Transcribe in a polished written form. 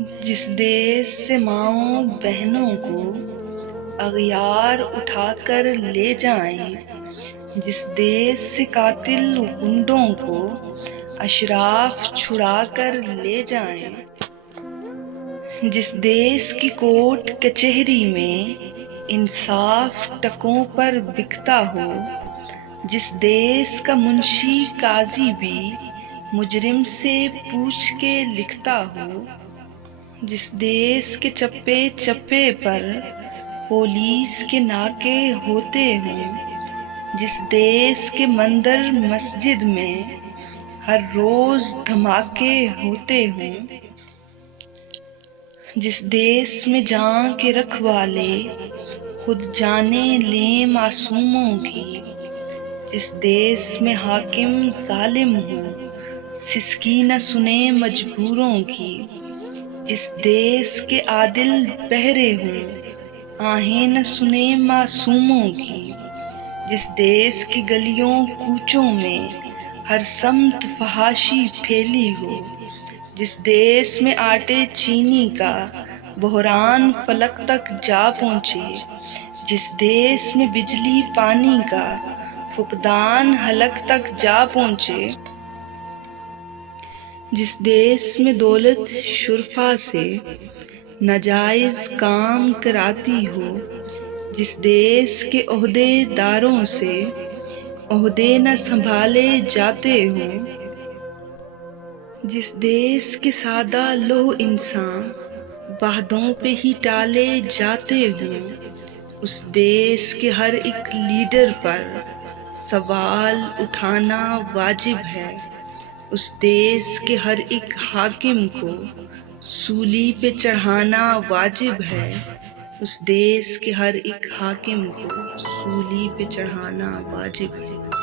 جس دیس سے ماؤں بہنوں کو اغیار اٹھا کر لے جائیں، جس دیس سے قاتل غنڈوں کو اشراف چھڑا کر لے جائیں، جس دیس کی کورٹ کچہری میں انصاف ٹکوں پر بکتا ہو، جس دیس کا منشی قاضی بھی مجرم سے پوچھ کے لکھتا ہو، جس دیس کے چپے چپے پر پولیس کے ناکے ہوتے ہوں، جس دیس کے مندر مسجد میں ہر روز دھماکے ہوتے ہوں، جس دیس میں جان کے رکھوالے خود جانیں لیں معصوموں کی، جس دیس میں حاکم ظالم ہو سسکی نہ سنے مجبوروں کی، جس دیس کے عادل بہرے ہوں آہیں نہ سنیں معصوموں کی، جس دیس کی گلیوں کوچوں میں ہر سمت فحاشی پھیلی ہو، جس دیس میں آٹے چینی کا بحران فلک تک جا پہنچے، جس دیس میں بجلی پانی کا فقدان حلق تک جا پہنچے، جس دیس میں دولت شرفا سے ناجائز کام کراتی ہو، جس دیس کے عہدے داروں سے عہدے نہ سنبھالے جاتے ہوں، جس دیس کے سادہ لوح انسان وعدوں پہ ہی ٹالے جاتے ہوں، اس دیس کے ہر ایک لیڈر پر سوال اٹھانا واجب ہے، اس دیس کے ہر ایک حاکم کو سولی پہ چڑھانا واجب ہے، اس دیس کے ہر ایک حاکم کو سولی پہ چڑھانا واجب ہے۔